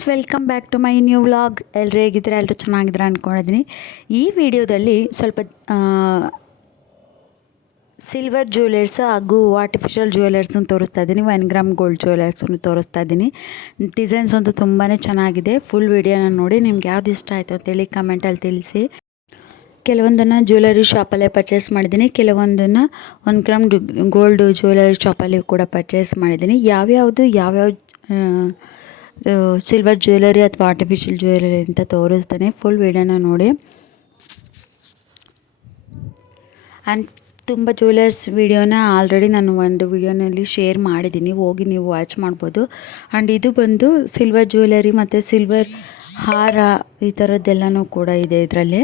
Friends, welcome back to my new vlog. ಎಲ್ಲರೂ ಹೇಗಿದ್ದೀರಾ? ಎಲ್ಲರೂ ಚೆನ್ನಾಗಿದ್ದೀರಾ ಅಂದ್ಕೊಂಡಿದ್ದೀನಿ. ಈ ವಿಡಿಯೋದಲ್ಲಿ ಸ್ವಲ್ಪ ಸಿಲ್ವರ್ ಜ್ಯುವೆಲರ್ಸ್ ಹಾಗೂ ಆರ್ಟಿಫಿಷಿಯಲ್ ಜ್ಯುವೆಲರ್ಸನ್ನು ತೋರಿಸ್ತಾ ಇದ್ದೀನಿ. 1 ಗ್ರಾಮ್ ಗೋಲ್ಡ್ ಜ್ಯುವೆಲರ್ಸನ್ನು ತೋರಿಸ್ತಾ ಇದ್ದೀನಿ. ಡಿಸೈನ್ಸ್ ಅಂತೂ ತುಂಬಾ ಚೆನ್ನಾಗಿದೆ. ಫುಲ್ ವಿಡಿಯೋನ ನೋಡಿ ನಿಮ್ಗೆ ಯಾವ್ದು ಇಷ್ಟ ಆಯಿತು ಅಂತೇಳಿ ಕಮೆಂಟಲ್ಲಿ ತಿಳಿಸಿ. ಕೆಲವೊಂದನ್ನು ಜ್ಯುವೆಲರಿ ಶಾಪಲ್ಲೇ ಪರ್ಚೇಸ್ ಮಾಡಿದ್ದೀನಿ, ಕೆಲವೊಂದನ್ನು 1 ಗ್ರಾಮ್ ಗೋಲ್ಡ್ ಜ್ಯುವೆಲರಿ ಶಾಪಲ್ಲಿ ಕೂಡ ಪರ್ಚೇಸ್ ಮಾಡಿದ್ದೀನಿ. ಯಾವ್ಯಾವ ಸಿಲ್ವರ್ ಜ್ಯುವೆಲರಿ ಅಥವಾ ಆರ್ಟಿಫಿಷಿಯಲ್ ಜ್ಯುವೆಲರಿ ಅಂತ ತೋರಿಸ್ತೇನೆ. ಫುಲ್ ವಿಡಿಯೋನ ನೋಡಿ. ಆ್ಯಂಡ್ ತುಂಬ ಜ್ಯುವೆಲರ್ಸ್ ವಿಡಿಯೋನ ಆಲ್ರೆಡಿ ನಾನು ಒಂದು ವಿಡಿಯೋನಲ್ಲಿ ಶೇರ್ ಮಾಡಿದ್ದೀನಿ, ಹೋಗಿ ನೀವು ವಾಚ್ ಮಾಡ್ಬೋದು. ಆ್ಯಂಡ್ ಇದು ಬಂದು ಸಿಲ್ವರ್ ಜ್ಯುವೆಲರಿ ಮತ್ತು ಸಿಲ್ವರ್ ಹಾರ ಈ ಥರದ್ದೆಲ್ಲನೂ ಕೂಡ ಇದೆ ಇದರಲ್ಲಿ.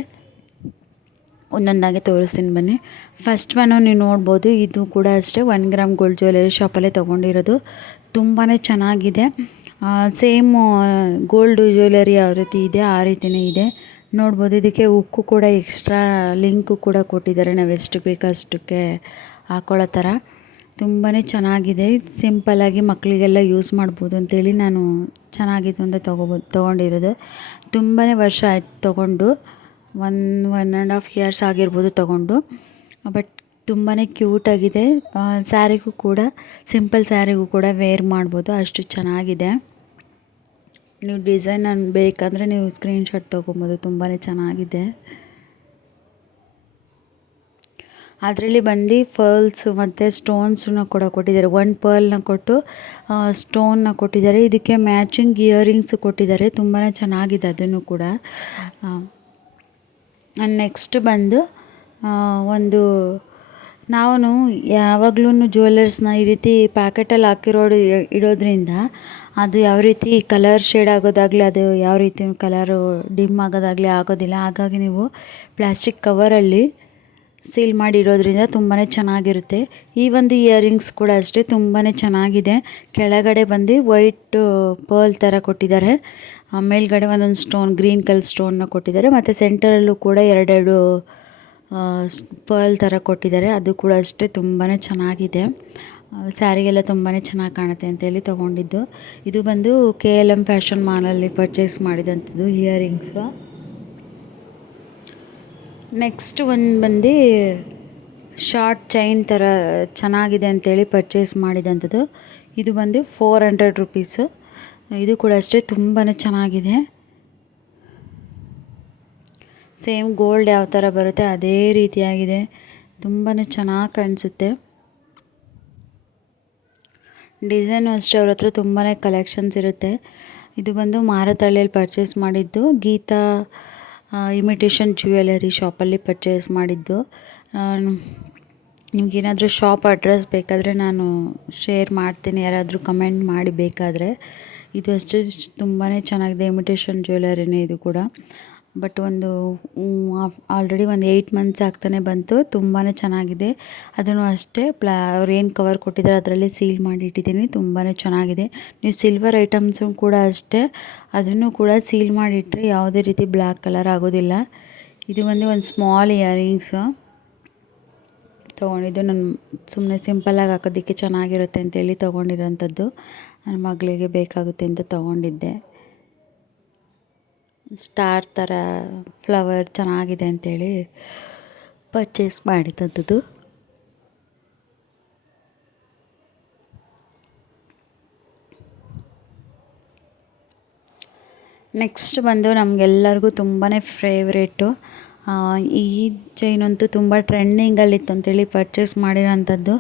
ಒಂದೊಂದಾಗಿ ತೋರಿಸ್ತೀನಿ ಬನ್ನಿ. ಫಸ್ಟ್ ಒನ್ನು ನೀವು ನೋಡ್ಬೋದು. ಇದು ಕೂಡ ಅಷ್ಟೇ 1 ಗ್ರಾಮ್ ಗೋಲ್ಡ್ ಜ್ಯುವೆಲರಿ ಶಾಪಲ್ಲೇ ತೊಗೊಂಡಿರೋದು. ತುಂಬಾ ಚೆನ್ನಾಗಿದೆ. ಸೇಮ್ ಗೋಲ್ಡ್ ಜ್ಯುವೆಲರಿ ಯಾವ ರೀತಿ ಇದೆ ಆ ರೀತಿಯೇ ಇದೆ ನೋಡ್ಬೋದು. ಇದಕ್ಕೆ ಉಕ್ಕು ಕೂಡ ಎಕ್ಸ್ಟ್ರಾ ಲಿಂಕು ಕೂಡ ಕೊಟ್ಟಿದ್ದಾರೆ, ನಾವು ಎಷ್ಟು ಬೇಕೋ ಅಷ್ಟಕ್ಕೆ ಹಾಕೊಳ್ಳೋ ಥರ. ತುಂಬಾ ಚೆನ್ನಾಗಿದೆ. ಸಿಂಪಲ್ಲಾಗಿ ಮಕ್ಕಳಿಗೆಲ್ಲ ಯೂಸ್ ಮಾಡ್ಬೋದು ಅಂತೇಳಿ ನಾನು ಚೆನ್ನಾಗಿತ್ತು ಅಂತ ತೊಗೊಂಡಿರೋದು. ತುಂಬಾ ವರ್ಷ ಆಯ್ತು ತೊಗೊಂಡು, 1.5 ಇಯರ್ಸ್ ಆಗಿರ್ಬೋದು ತೊಗೊಂಡು. ಬಟ್ ತುಂಬಾ ಕ್ಯೂಟಾಗಿದೆ. ಸ್ಯಾರಿಗೂ ಕೂಡ, ಸಿಂಪಲ್ ಸ್ಯಾರಿಗೂ ಕೂಡ ವೇರ್ ಮಾಡ್ಬೋದು, ಅಷ್ಟು ಚೆನ್ನಾಗಿದೆ. ನೀವು ಡಿಸೈನ್ ಬೇಕಂದರೆ ನೀವು ಸ್ಕ್ರೀನ್ಶಾಟ್ ತೊಗೊಬೋದು. ತುಂಬಾ ಚೆನ್ನಾಗಿದೆ. ಅದರಲ್ಲಿ ಬಂದು ಪರ್ಲ್ಸು ಮತ್ತು ಸ್ಟೋನ್ಸನ್ನ ಕೂಡ ಕೊಟ್ಟಿದ್ದಾರೆ. 1 ಪರ್ಲ್ನ ಕೊಟ್ಟು ಸ್ಟೋನ್ನ ಕೊಟ್ಟಿದ್ದಾರೆ. ಇದಕ್ಕೆ ಮ್ಯಾಚಿಂಗ್ ಇಯರಿಂಗ್ಸ್ ಕೊಟ್ಟಿದ್ದಾರೆ. ತುಂಬಾ ಚೆನ್ನಾಗಿದೆ ಅದನ್ನು ಕೂಡ. ನೆಕ್ಸ್ಟ್ ಬಂದು ಒಂದು ನಾವು ಯಾವಾಗ್ಲೂ ಜ್ಯುವೆಲರ್ಸ್ನ ಈ ರೀತಿ ಪ್ಯಾಕೆಟಲ್ಲಿ ಇಡೋದ್ರಿಂದ ಅದು ಯಾವ ರೀತಿ ಕಲರ್ ಶೇಡ್ ಆಗೋದಾಗಲಿ, ಅದು ಯಾವ ರೀತಿ ಕಲರು ಡಿಮ್ ಆಗೋದಾಗಲಿ ಆಗೋದಿಲ್ಲ. ಹಾಗಾಗಿ ನೀವು ಪ್ಲಾಸ್ಟಿಕ್ ಕವರಲ್ಲಿ ಸೀಲ್ ಮಾಡಿ ಇಡೋದ್ರಿಂದ ತುಂಬಾ ಚೆನ್ನಾಗಿರುತ್ತೆ. ಈ ಒಂದು ಇಯರಿಂಗ್ಸ್ ಕೂಡ ಅಷ್ಟೇ ತುಂಬಾ ಚೆನ್ನಾಗಿದೆ. ಕೆಳಗಡೆ ಬಂದು ವೈಟ್ ಪರ್ಲ್ ಥರ ಕೊಟ್ಟಿದ್ದಾರೆ. ಮೇಲ್ಗಡೆ ಒಂದೊಂದು ಸ್ಟೋನ್, ಗ್ರೀನ್ ಕಲರ್ ಸ್ಟೋನ್ನ ಕೊಟ್ಟಿದ್ದಾರೆ. ಮತ್ತು ಸೆಂಟರಲ್ಲೂ ಕೂಡ 2 ಪರ್ಲ್ ಥರ ಕೊಟ್ಟಿದ್ದಾರೆ. ಅದು ಕೂಡ ಅಷ್ಟೇ ತುಂಬಾ ಚೆನ್ನಾಗಿದೆ. ಸ್ಯಾರಿಗೆಲ್ಲ ತುಂಬಾ ಚೆನ್ನಾಗಿ ಕಾಣುತ್ತೆ ಅಂತೇಳಿ ತೊಗೊಂಡಿದ್ದು. ಇದು ಬಂದು KLM ಫ್ಯಾಷನ್ ಮಾಲಲ್ಲಿ ಪರ್ಚೇಸ್ ಮಾಡಿದಂಥದ್ದು ಇಯರಿಂಗ್ಸು. ನೆಕ್ಸ್ಟ್ ಒಂದು ಬಂದು ಶಾರ್ಟ್ ಚೈನ್ ಥರ ಚೆನ್ನಾಗಿದೆ ಅಂತೇಳಿ ಪರ್ಚೇಸ್ ಮಾಡಿದಂಥದ್ದು. ಇದು ಬಂದು 400 ರುಪೀಸು. ಇದು ಕೂಡ ಅಷ್ಟೇ ತುಂಬಾ ಚೆನ್ನಾಗಿದೆ. ಸೇಮ್ ಗೋಲ್ಡ್ ಯಾವ ಥರ ಬರುತ್ತೆ ಅದೇ ರೀತಿಯಾಗಿದೆ. ತುಂಬಾ ಚೆನ್ನಾಗಿ ಕಾಣಿಸುತ್ತೆ. ಡಿಸೈನು ಅಷ್ಟೇ, ಅವ್ರ ಹತ್ರ ತುಂಬಾ ಕಲೆಕ್ಷನ್ಸ್ ಇರುತ್ತೆ. ಇದು ಬಂದು ಮಾರತಳ್ಳಿಯಲ್ಲಿ ಪರ್ಚೇಸ್ ಮಾಡಿದ್ದು, ಗೀತಾ ಇಮಿಟೇಷನ್ ಜ್ಯುವೆಲರಿ ಶಾಪಲ್ಲಿ ಪರ್ಚೇಸ್ ಮಾಡಿದ್ದು. ನಿಮಗೇನಾದರೂ ಶಾಪ್ ಅಡ್ರೆಸ್ ಬೇಕಾದರೆ ನಾನು ಶೇರ್ ಮಾಡ್ತೀನಿ, ಯಾರಾದರೂ ಕಮೆಂಟ್ ಮಾಡಿ ಬೇಕಾದರೆ. ಇದು ಅಷ್ಟೇ ತುಂಬಾ ಚೆನ್ನಾಗಿದೆ. ಇಮಿಟೇಷನ್ ಜ್ಯುವೆಲರಿನೇ ಇದು ಕೂಡ. ಬಟ್ ಆಲ್ರೆಡಿ ಒಂದು 8 ಮಂತ್ಸ್ ಆಗ್ತಾನೆ ಬಂತು. ತುಂಬಾ ಚೆನ್ನಾಗಿದೆ. ಅದನ್ನು ಅಷ್ಟೇ ಅವ್ರು ಏನು ಕವರ್ ಕೊಟ್ಟಿದ್ದಾರೆ ಅದರಲ್ಲಿ ಸೀಲ್ ಮಾಡಿ ಇಟ್ಟಿದ್ದೀನಿ. ತುಂಬಾ ಚೆನ್ನಾಗಿದೆ. ನೀವು ಸಿಲ್ವರ್ ಐಟಮ್ಸು ಕೂಡ ಅಷ್ಟೇ, ಅದನ್ನು ಕೂಡ ಸೀಲ್ ಮಾಡಿಟ್ರೆ ಯಾವುದೇ ರೀತಿ ಬ್ಲ್ಯಾಕ್ ಕಲರ್ ಆಗೋದಿಲ್ಲ. ಇದು ಒಂದು ಸ್ಮಾಲ್ ಇಯರಿಂಗ್ಸು ತೊಗೊಂಡಿದ್ದು. ನಾನು ಸುಮ್ಮನೆ ಸಿಂಪಲ್ಲಾಗಿ ಹಾಕೋದಕ್ಕೆ ಚೆನ್ನಾಗಿರುತ್ತೆ ಅಂತೇಳಿ ತೊಗೊಂಡಿರೋಂಥದ್ದು. ನನ್ನ ಮಗಳಿಗೆ ಬೇಕಾಗುತ್ತೆ ಅಂತ ತೊಗೊಂಡಿದ್ದೆ. ಸ್ಟಾರ್ ಥರ ಫ್ಲವರ್ ಚೆನ್ನಾಗಿದೆ ಅಂತೇಳಿ ಪರ್ಚೇಸ್ ಮಾಡಿದಂಥದ್ದು. ನೆಕ್ಸ್ಟ್ ಬಂದು ನಮಗೆಲ್ಲರಿಗೂ ತುಂಬಾ ಫೇವ್ರೇಟು. ಈ ಚೈನಂತೂ ತುಂಬ ಟ್ರೆಂಡಿಂಗಲ್ಲಿತ್ತು ಅಂತೇಳಿ ಪರ್ಚೇಸ್ ಮಾಡಿರೋಂಥದ್ದು.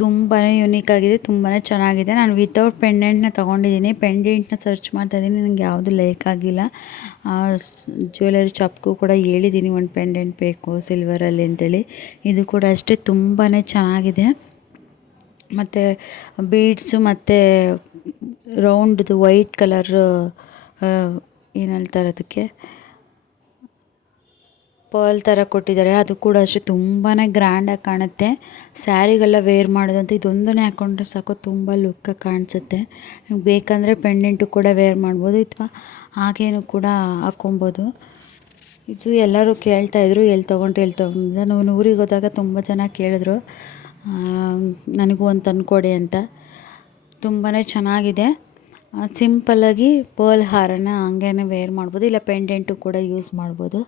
ತುಂಬಾ ಯುನೀಕ್ ಆಗಿದೆ, ತುಂಬಾ ಚೆನ್ನಾಗಿದೆ. ನಾನು ವಿತೌಟ್ ಪೆಂಡೆಂಟ್ನ ತೊಗೊಂಡಿದ್ದೀನಿ. ಪೆಂಡೆಂಟ್ನ ಸರ್ಚ್ ಮಾಡ್ತಾಯಿದ್ದೀನಿ, ನನಗೆ ಯಾವುದು ಲೈಕ್ ಆಗಿಲ್ಲ. ಜ್ಯುವೆಲರಿ ಶಾಪ್ಗೂ ಕೂಡ ಹೇಳಿದ್ದೀನಿ ಒಂದು ಪೆಂಡೆಂಟ್ ಬೇಕು ಸಿಲ್ವರಲ್ಲಿ ಅಂತೇಳಿ. ಇದು ಕೂಡ ಅಷ್ಟೇ ತುಂಬಾ ಚೆನ್ನಾಗಿದೆ. ಮತ್ತು ಬೀಡ್ಸು ಮತ್ತು ರೌಂಡ್ದು ವೈಟ್ ಕಲರ್ ಏನು ಹೇಳ್ತಾರೆ ಅದಕ್ಕೆ, ಪರ್ಲ್ ಥರ ಕೊಟ್ಟಿದ್ದಾರೆ. ಅದು ಕೂಡ ಅಷ್ಟೇ ತುಂಬಾ ಗ್ರ್ಯಾಂಡಾಗಿ ಕಾಣುತ್ತೆ. ಸ್ಯಾರಿಗೆಲ್ಲ ವೇರ್ ಮಾಡೋದಂತ ಇದೊಂದನ್ನೇ ಹಾಕ್ಕೊಂಡ್ರೆ ಸಾಕು, ತುಂಬ ಲುಕ್ಕಾಗಿ ಕಾಣಿಸುತ್ತೆ. ನಿಮ್ಗೆ ಬೇಕಂದರೆ ಪೆಂಡೆಂಟು ಕೂಡ ವೇರ್ ಮಾಡ್ಬೋದು, ಅಥವಾ ಹಾಗೇನು ಕೂಡ ಹಾಕ್ಕೊಬೋದು. ಇದು ಎಲ್ಲರೂ ಕೇಳ್ತಾಯಿದ್ರು, ಎಲ್ಲಿ ತೊಗೊಂಡ್ರೆ ನಾವು ಊರಿಗೆ ಹೋದಾಗ ತುಂಬ ಜನ ಕೇಳಿದ್ರು ನನಗೂ ಒಂದು ತಂದುಕೊಡಿ ಅಂತ. ತುಂಬಾ ಚೆನ್ನಾಗಿದೆ. ಸಿಂಪಲ್ಲಾಗಿ ಪರ್ಲ್ ಹಾರನ ಹಂಗೇ ವೇರ್ ಮಾಡ್ಬೋದು, ಇಲ್ಲ ಪೆಂಡೆಂಟು ಕೂಡ ಯೂಸ್ ಮಾಡ್ಬೋದು.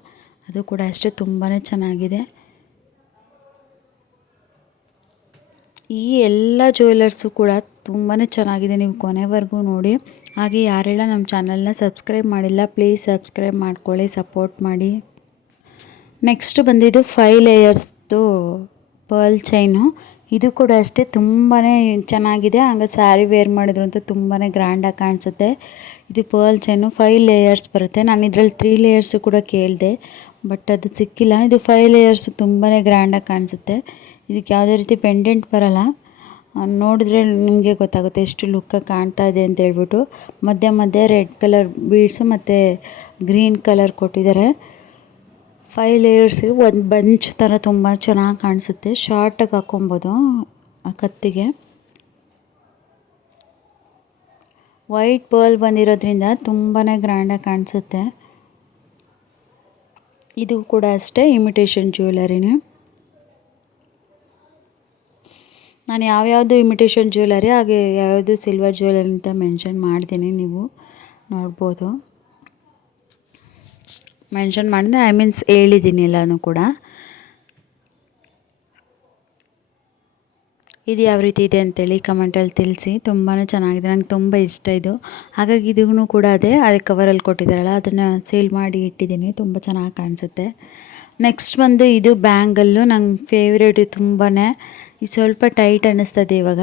ಅದು ಕೂಡ ಅಷ್ಟೇ ತುಂಬಾ ಚೆನ್ನಾಗಿದೆ. ಈ ಎಲ್ಲ ಜ್ಯುವೆಲರ್ಸು ಕೂಡ ತುಂಬಾ ಚೆನ್ನಾಗಿದೆ, ನೀವು ಕೊನೆವರೆಗೂ ನೋಡಿ. ಹಾಗೆ ಯಾರೆಲ್ಲ ನಮ್ಮ ಚಾನಲ್ನ ಸಬ್ಸ್ಕ್ರೈಬ್ ಮಾಡಿಲ್ಲ ಪ್ಲೀಸ್ ಸಬ್ಸ್ಕ್ರೈಬ್ ಮಾಡ್ಕೊಳ್ಳಿ, ಸಪೋರ್ಟ್ ಮಾಡಿ. ನೆಕ್ಸ್ಟ್ ಬಂದಿದ್ದು 5 ಲೇಯರ್ಸ್ದು ಪರ್ಲ್ ಚೈನು. ಇದು ಕೂಡ ಅಷ್ಟೇ ತುಂಬಾ ಚೆನ್ನಾಗಿದೆ. ಹಂಗೆ ಸ್ಯಾರಿ ವೇರ್ ಮಾಡಿದ್ರು ಅಂತೂ ತುಂಬಾ ಗ್ರ್ಯಾಂಡಾಗಿ ಕಾಣಿಸುತ್ತೆ. ಇದು ಪರ್ಲ್ ಚೈನು 5 ಲೇಯರ್ಸ್ ಬರುತ್ತೆ. ನಾನು ಇದರಲ್ಲಿ 3 ಲೇಯರ್ಸು ಕೂಡ ಕೇಳಿದೆ, ಬಟ್ ಅದು ಸಿಕ್ಕಿಲ್ಲ. ಇದು 5 ಲೇಯರ್ಸು ತುಂಬಾ ಗ್ರ್ಯಾಂಡಾಗಿ ಕಾಣಿಸುತ್ತೆ. ಇದಕ್ಕೆ ಯಾವುದೇ ರೀತಿ ಪೆಂಡೆಂಟ್ ಬರೋಲ್ಲ. ನೋಡಿದ್ರೆ ನಿಮಗೆ ಗೊತ್ತಾಗುತ್ತೆ ಎಷ್ಟು ಲುಕ್ಕಾಗಿ ಕಾಣ್ತಾ ಇದೆ ಅಂತ ಹೇಳ್ಬಿಟ್ಟು. ಮಧ್ಯೆ ಮಧ್ಯೆ ರೆಡ್ ಕಲರ್ ಬೀಡ್ಸು ಮತ್ತು ಗ್ರೀನ್ ಕಲರ್ ಕೊಟ್ಟಿದ್ದಾರೆ. 5 ಲೇಯರ್ಸ್ ಒಂದು ಬಂಚ್ ಥರ ತುಂಬ ಚೆನ್ನಾಗಿ ಕಾಣಿಸುತ್ತೆ. ಶಾರ್ಟಾಗಿ ಹಾಕ್ಕೊಬೋದು ಆ ಕತ್ತಿಗೆ. ವೈಟ್ ಪರ್ಲ್ ಬಂದಿರೋದ್ರಿಂದ ತುಂಬಾ ಗ್ರ್ಯಾಂಡಾಗಿ ಕಾಣಿಸುತ್ತೆ. ಇದು ಕೂಡ ಅಷ್ಟೇ ಇಮಿಟೇಷನ್ ಜ್ಯುವೆಲರಿನೇ. ನಾನು ಯಾವ್ಯಾವುದು ಇಮಿಟೇಷನ್ ಜ್ಯುವೆಲರಿ ಹಾಗೆ ಯಾವ್ಯಾವುದು ಸಿಲ್ವರ್ ಜ್ಯುವೆಲರಿ ಅಂತ ಮೆನ್ಷನ್ ಮಾಡ್ತೀನಿ, ನೀವು ನೋಡ್ಬೋದು. ಮೆನ್ಷನ್ ಮಾಡಿದ್ರೆ ಹೇಳಿದ್ದೀನಿ ಎಲ್ಲನೂ ಕೂಡ. ಇದು ಯಾವ ರೀತಿ ಇದೆ ಅಂತೇಳಿ ಕಮೆಂಟಲ್ಲಿ ತಿಳಿಸಿ. ತುಂಬಾ ಚೆನ್ನಾಗಿದೆ, ನಂಗೆ ತುಂಬ ಇಷ್ಟ ಇದು. ಹಾಗಾಗಿ ಇದೂ ಕೂಡ ಅದೇ ಕವರಲ್ಲಿ ಕೊಟ್ಟಿದ್ದಾರಲ್ಲ ಅದನ್ನು ಸೇಲ್ ಮಾಡಿ ಇಟ್ಟಿದ್ದೀನಿ, ತುಂಬ ಚೆನ್ನಾಗಿ ಕಾಣಿಸುತ್ತೆ. ನೆಕ್ಸ್ಟ್ ಬಂದು ಇದು ಬ್ಯಾಂಗಲ್ಲು ನಂಗೆ ಫೇವ್ರೇಟು ತುಂಬಾ. ಇದು ಸ್ವಲ್ಪ ಟೈಟ್ ಅನ್ನಿಸ್ತದೆ ಇವಾಗ.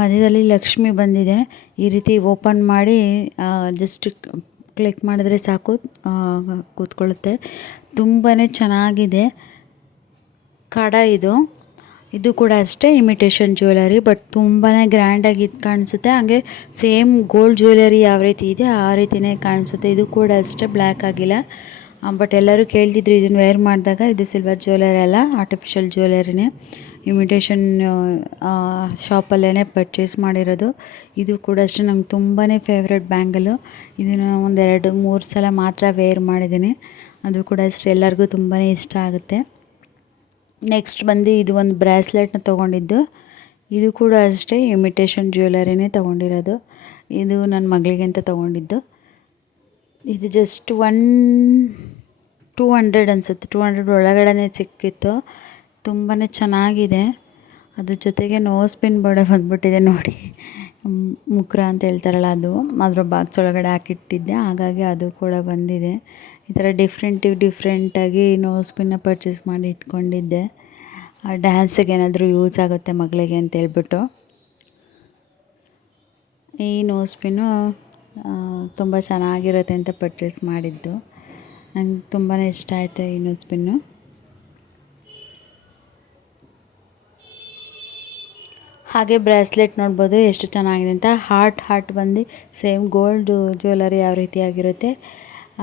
ಮಧ್ಯದಲ್ಲಿ ಲಕ್ಷ್ಮಿ ಬಂದಿದೆ, ಈ ರೀತಿ ಓಪನ್ ಮಾಡಿ ಜಸ್ಟ್ ಕ್ಲಿಕ್ ಮಾಡಿದ್ರೆ ಸಾಕು ಕೂತ್ಕೊಳ್ಳುತ್ತೆ. ತುಂಬಾ ಚೆನ್ನಾಗಿದೆ ಕಡ ಇದು. ಇದು ಕೂಡ ಅಷ್ಟೇ ಇಮಿಟೇಷನ್ ಜ್ಯುವೆಲರಿ, ಬಟ್ ತುಂಬಾ ಗ್ರ್ಯಾಂಡಾಗಿ ಕಾಣಿಸುತ್ತೆ. ಹಾಗೆ ಸೇಮ್ ಗೋಲ್ಡ್ ಜ್ಯುವೆಲರಿ ಯಾವ ರೀತಿ ಇದೆ ಆ ರೀತಿಯೇ ಕಾಣಿಸುತ್ತೆ. ಇದು ಕೂಡ ಅಷ್ಟೇ ಬ್ಲ್ಯಾಕ್ ಆಗಿಲ್ಲ. ಬಟ್ ಎಲ್ಲರೂ ಕೇಳ್ತಿದ್ರು ಇದನ್ನು ವೇರ್ ಮಾಡಿದಾಗ, ಇದು ಸಿಲ್ವರ್ ಜ್ಯುವೆಲರಿ ಅಲ್ಲ, ಆರ್ಟಿಫಿಷಿಯಲ್ ಜ್ಯುವೆಲರಿನೇ, ಇಮಿಟೇಷನ್ ಶಾಪಲ್ಲೇ ಪರ್ಚೇಸ್ ಮಾಡಿರೋದು. ಇದು ಕೂಡ ಅಷ್ಟೇ ನಂಗೆ ತುಂಬಾ ಫೇವ್ರೆಟ್ ಬ್ಯಾಂಗಲು. ಇದನ್ನು 1-2-3 ಸಲ ಮಾತ್ರ ವೇರ್ ಮಾಡಿದ್ದೀನಿ. ಅದು ಕೂಡ ಅಷ್ಟೇ ಎಲ್ಲರಿಗೂ ತುಂಬಾ ಇಷ್ಟ ಆಗುತ್ತೆ. ನೆಕ್ಸ್ಟ್ ಬಂದು ಇದು ಒಂದು ಬ್ರೇಸ್ಲೆಟ್ನ ತೊಗೊಂಡಿದ್ದು. ಇದು ಕೂಡ ಅಷ್ಟೇ ಇಮಿಟೇಷನ್ ಜ್ಯುವೆಲರಿನೇ ತೊಗೊಂಡಿರೋದು. ಇದು ನನ್ನ ಮಗಳಿಗೆ ಅಂತ ತೊಗೊಂಡಿದ್ದು. ಇದು ಜಸ್ಟ್ 200 ಅನಿಸುತ್ತೆ, 200 ಒಳಗಡೆ ಸಿಕ್ಕಿತ್ತು. ತುಂಬಾ ಚೆನ್ನಾಗಿದೆ. ಅದ್ರ ಜೊತೆಗೆ ನೋಸ್ ಪಿನ್ ಬೋರ್ಡೆ ಬಂದುಬಿಟ್ಟಿದೆ ನೋಡಿ, ಮುಕ್ರ ಅಂತ ಹೇಳ್ತಾರಲ್ಲ ಅದು, ಅದರ ಬಾಕ್ಸ್ ಒಳಗಡೆ ಹಾಕಿಟ್ಟಿದ್ದೆ, ಹಾಗಾಗಿ ಅದು ಕೂಡ ಬಂದಿದೆ. ಈ ಥರ ಡಿಫ್ರೆಂಟಾಗಿ ನೋಸ್ ಪಿನ್ನ ಪರ್ಚೇಸ್ ಮಾಡಿ ಇಟ್ಕೊಂಡಿದ್ದೆ, ಡ್ಯಾನ್ಸಿಗೆ ಏನಾದರೂ ಯೂಸ್ ಆಗುತ್ತೆ ಮಗಳಿಗೆ ಅಂತ ಹೇಳ್ಬಿಟ್ಟು. ಈ ನೋಸ್ ಪಿನ್ನು ತುಂಬ ಚೆನ್ನಾಗಿರುತ್ತೆ ಅಂತ ಪರ್ಚೇಸ್ ಮಾಡಿದ್ದು. ನಂಗೆ ತುಂಬಾ ಇಷ್ಟ ಆಯಿತು ಈ ನೋಸ್ ಪಿನ್ನು. ಹಾಗೆ ಬ್ರೇಸ್ಲೆಟ್ ನೋಡ್ಬೋದು ಎಷ್ಟು ಚೆನ್ನಾಗಿದೆ ಅಂತ. ಹಾರ್ಟ್ ಬಂದು ಸೇಮ್ ಗೋಲ್ಡ್ ಜ್ಯುವೆಲರಿ ಯಾವ ರೀತಿಯಾಗಿರುತ್ತೆ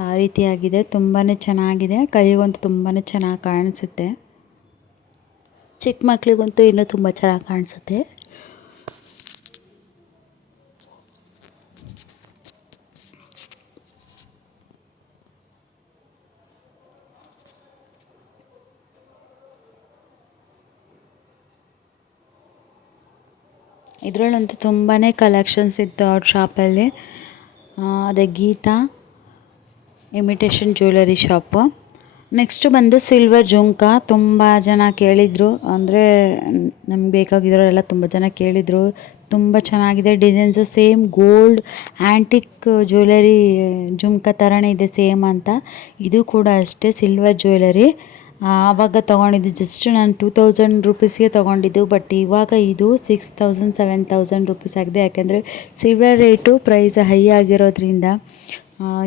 ಆ ರೀತಿಯಾಗಿದೆ. ತುಂಬಾ ಚೆನ್ನಾಗಿದೆ, ಕೈಗಂತೂ ತುಂಬಾ ಚೆನ್ನಾಗಿ ಕಾಣಿಸುತ್ತೆ. ಚಿಕ್ಕ ಮಕ್ಕಳಿಗಂತೂ ಇನ್ನೂ ತುಂಬ ಚೆನ್ನಾಗಿ ಕಾಣಿಸುತ್ತೆ. ಇದರಲ್ಲಂತೂ ತುಂಬಾ ಕಲೆಕ್ಷನ್ಸ್ ಇತ್ತು ಅವ್ರ ಶಾಪಲ್ಲಿ. ಅದೇ Geeta imitation jewellery shop. Next ಬಂದು ಸಿಲ್ವರ್ ಜುಮ್ಕಾ. ತುಂಬ ಜನ ಕೇಳಿದರು, ಅಂದರೆ ನಮ್ಗೆ ಬೇಕಾಗಿರೋರೆಲ್ಲ ತುಂಬ ಜನ ಕೇಳಿದರು. ತುಂಬ ಚೆನ್ನಾಗಿದೆ designs, same gold antique jewellery jhumka ಥರನೇ ಇದೆ ಸೇಮ್ ಅಂತ. ಇದು ಕೂಡ ಅಷ್ಟೇ ಸಿಲ್ವರ್ ಜ್ಯುವೆಲರಿ. ಆವಾಗ ತೊಗೊಂಡಿದ್ದು ಜಸ್ಟ್ ನಾನು 2000 ರುಪೀಸ್ಗೆ ತೊಗೊಂಡಿದ್ದು, ಬಟ್ ಇವಾಗ ಇದು 6000-7000 ರುಪೀಸ್ ಆಗಿದೆ. ಯಾಕೆಂದರೆ ಸಿಲ್ವರ್ ರೇಟು ಪ್ರೈಸ್ ಹೈ ಆಗಿರೋದ್ರಿಂದ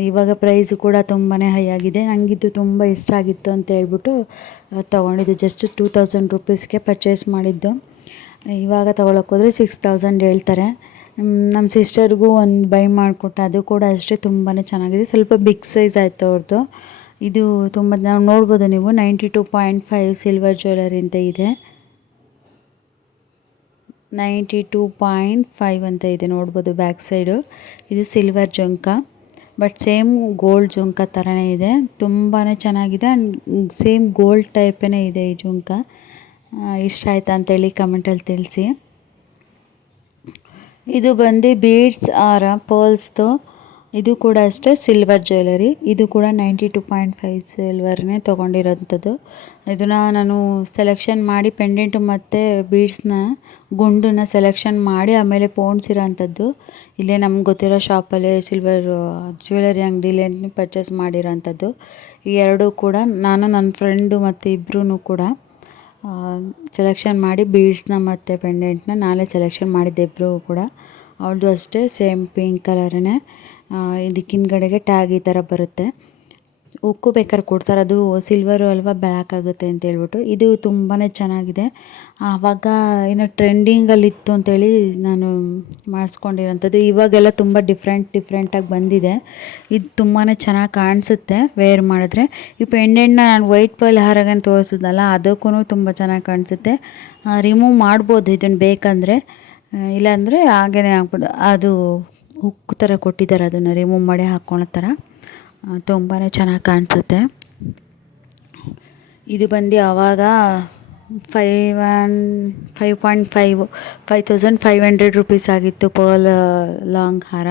ಇವಾಗ ಪ್ರೈಸು ಕೂಡ ತುಂಬಾ ಹೈ ಆಗಿದೆ. ನನಗಿದು ತುಂಬ ಇಷ್ಟ ಆಗಿತ್ತು ಅಂತ ಹೇಳ್ಬಿಟ್ಟು ತೊಗೊಂಡಿದ್ದು. ಜಸ್ಟ್ 2000 ರುಪೀಸ್ಗೆ ಪರ್ಚೇಸ್ ಮಾಡಿದ್ದು. ಇವಾಗ ತೊಗೊಳಕ್ಕೋದ್ರೆ 6000 ಹೇಳ್ತಾರೆ. ನಮ್ಮ ಸಿಸ್ಟರ್ಗೂ ಒಂದು ಬೈ ಮಾಡಿಕೊಟ್ಟೆ, ಅದು ಕೂಡ ಅಷ್ಟೇ ತುಂಬಾ ಚೆನ್ನಾಗಿದೆ. ಸ್ವಲ್ಪ ಬಿಗ್ ಸೈಜ್ ಆಯಿತು ಅವ್ರದ್ದು. ಇದು ತುಂಬ ನಾವು ನೋಡ್ಬೋದು ನೀವು 92.5 ಸಿಲ್ವರ್ ಜ್ಯುವೆಲರಿ ಅಂತ ಇದೆ, 92.5 ಅಂತ ಇದೆ ನೋಡ್ಬೋದು ಬ್ಯಾಕ್ ಸೈಡು. ಇದು silver jhumka, but same gold jhumka ಥರನೇ ಇದೆ. ತುಂಬಾ ಚೆನ್ನಾಗಿದೆ. ಸೇಮ್ ಗೋಲ್ಡ್ ಟೈಪೇ ಇದೆ ಈ ಜುಮ್ಕಾ. ಇಷ್ಟ ಆಯ್ತಾ ಅಂತೇಳಿ ಕಮೆಂಟಲ್ಲಿ ತಿಳಿಸಿ. ಇದು ಬಂದು ಬೀಡ್ಸ್ ಆರ ಪರ್ಲ್ಸ್ದು. ಇದು ಕೂಡ ಅಷ್ಟೇ ಸಿಲ್ವರ್ ಜ್ಯುವೆಲರಿ. ಇದು ಕೂಡ 92.5 ಸಿಲ್ವರ್ನೇ ತೊಗೊಂಡಿರೋಂಥದ್ದು. ಇದನ್ನು ನಾನು ಸೆಲೆಕ್ಷನ್ ಮಾಡಿ ಪೆಂಡೆಂಟು ಮತ್ತು ಬೀಡ್ಸ್ನ ಗುಂಡನ್ನ ಸೆಲೆಕ್ಷನ್ ಮಾಡಿ ಆಮೇಲೆ ಪೋಣಿಸಿರೋ ಅಂಥದ್ದು. ಇಲ್ಲೇ ನಮ್ಗೆ ಗೊತ್ತಿರೋ ಶಾಪಲ್ಲೇ ಸಿಲ್ವರ್ ಜ್ಯುವೆಲರಿ ಅಂಗಡಿಲೇ ಪರ್ಚೇಸ್ ಮಾಡಿರೋ ಅಂಥದ್ದು. ಈ ಎರಡೂ ಕೂಡ ನಾನು ನನ್ನ ಫ್ರೆಂಡು ಮತ್ತು ಇಬ್ಬರೂ ಕೂಡ ಸೆಲೆಕ್ಷನ್ ಮಾಡಿ ಬೀಡ್ಸ್ನ ಮತ್ತು ಪೆಂಡೆಂಟ್ನ ನಾನೇ ಸೆಲೆಕ್ಷನ್ ಮಾಡಿದ್ದೆ ಇಬ್ಬರೂ ಕೂಡ. ಅವಳದು ಅಷ್ಟೇ ಸೇಮ್ ಪಿಂಕ್ ಕಲರೇ. ಇದಕ್ಕೆ ಹಿಂದ್ಗಡೆಗೆ ಟ್ಯಾಗ್ ಈ ಥರ ಬರುತ್ತೆ. ಉಕ್ಕು ಬೇಕಾದ್ರೆ ಕೊಡ್ತಾರೆ, ಅದು ಸಿಲ್ವರು ಅಲ್ವಾ ಬ್ಲ್ಯಾಕ್ ಆಗುತ್ತೆ ಅಂತ ಹೇಳ್ಬಿಟ್ಟು. ಇದು ತುಂಬಾ ಚೆನ್ನಾಗಿದೆ. ಆವಾಗ ಏನೋ ಟ್ರೆಂಡಿಂಗಲ್ಲಿತ್ತು ಅಂತೇಳಿ ನಾನು ಮಾಡಿಸ್ಕೊಂಡಿರೋಂಥದ್ದು. ಇವಾಗೆಲ್ಲ ತುಂಬ ಡಿಫ್ರೆಂಟಾಗಿ ಬಂದಿದೆ. ಇದು ತುಂಬಾ ಚೆನ್ನಾಗಿ ಕಾಣಿಸುತ್ತೆ ವೇರ್ ಮಾಡಿದ್ರೆ. ಈ ಪೆಂಡೆಂಟ್ನ ನಾನು ವೈಟ್ ಪರ್ಲ್ ಹಾರಾಗಂತ ತೋರಿಸಿದ್ನಲ್ಲ, ಅದಕ್ಕೂ ತುಂಬ ಚೆನ್ನಾಗಿ ಕಾಣಿಸುತ್ತೆ. ರಿಮೂವ್ ಮಾಡ್ಬೋದು ಇದನ್ನು ಬೇಕಂದರೆ, ಇಲ್ಲಾಂದರೆ ಹಾಗೇ ಹಾಕ್ಬಿಡು. ಅದು ಹುಕ್ ಥರ ಕೊಟ್ಟಿದ್ದಾರೆ, ಅದನ್ನು ರಿಮೂವ್ ಮಾಡಿ ಹಾಕ್ಕೊಳ್ಳೋ ಥರ. ತುಂಬಾ ಚೆನ್ನಾಗಿ ಕಾಣಿಸುತ್ತೆ. ಇದು ಬಂದು ಆವಾಗ 5500 ರುಪೀಸ್ ಆಗಿತ್ತು ಪರ್ಲ್ ಲಾಂಗ್ ಹಾರ.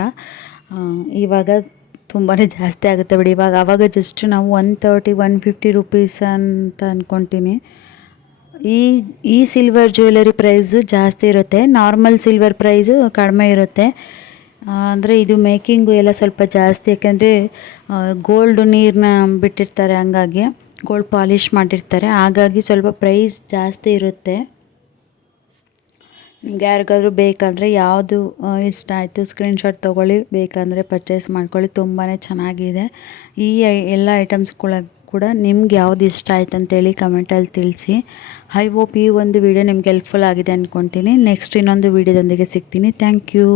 ಇವಾಗ ತುಂಬಾ ಜಾಸ್ತಿ ಆಗುತ್ತೆ ಬಿಡಿ. ಆವಾಗ ಜಸ್ಟ್ ನಾವು 130-150 ರುಪೀಸ್ ಅಂತ ಅಂದ್ಕೊತೀನಿ. ಈ ಸಿಲ್ವರ್ ಜ್ಯುವೆಲರಿ ಪ್ರೈಸು ಜಾಸ್ತಿ ಇರುತ್ತೆ, ನಾರ್ಮಲ್ ಸಿಲ್ವರ್ ಪ್ರೈಸು ಕಡಿಮೆ ಇರುತ್ತೆ. ಅಂದರೆ ಇದು ಮೇಕಿಂಗು ಎಲ್ಲ ಸ್ವಲ್ಪ ಜಾಸ್ತಿ, ಯಾಕೆಂದರೆ ಗೋಲ್ಡ್ ನೀರನ್ನ ಬಿಟ್ಟಿರ್ತಾರೆ, ಹಂಗಾಗಿ ಗೋಲ್ಡ್ ಪಾಲಿಷ್ ಮಾಡಿರ್ತಾರೆ, ಹಾಗಾಗಿ ಸ್ವಲ್ಪ ಪ್ರೈಸ್ ಜಾಸ್ತಿ ಇರುತ್ತೆ. ನಿಮ್ಗೆ ಯಾರಿಗಾದ್ರೂ ಬೇಕಂದರೆ ಯಾವುದು ಇಷ್ಟ ಆಯಿತು ಸ್ಕ್ರೀನ್ಶಾಟ್ ತೊಗೊಳ್ಳಿ, ಬೇಕಂದರೆ ಪರ್ಚೇಸ್ ಮಾಡ್ಕೊಳ್ಳಿ. ತುಂಬಾ ಚೆನ್ನಾಗಿದೆ. ಈ ಎಲ್ಲ ಐಟಮ್ಸ್ಗಳ ಕೂಡ ನಿಮ್ಗೆ ಯಾವ್ದು ಇಷ್ಟ ಆಯ್ತು ಅಂತೇಳಿ ಕಮೆಂಟಲ್ಲಿ ತಿಳಿಸಿ. ಐ ಹೋಪ್ ಈ ಒಂದು ವಿಡಿಯೋ ನಿಮ್ಗೆ ಹೆಲ್ಪ್ಫುಲ್ ಆಗಿದೆ ಅಂದ್ಕೊತೀನಿ. ನೆಕ್ಸ್ಟ್ ಇನ್ನೊಂದು ವಿಡಿಯೋದೊಂದಿಗೆ ಸಿಗ್ತೀನಿ. Thank you.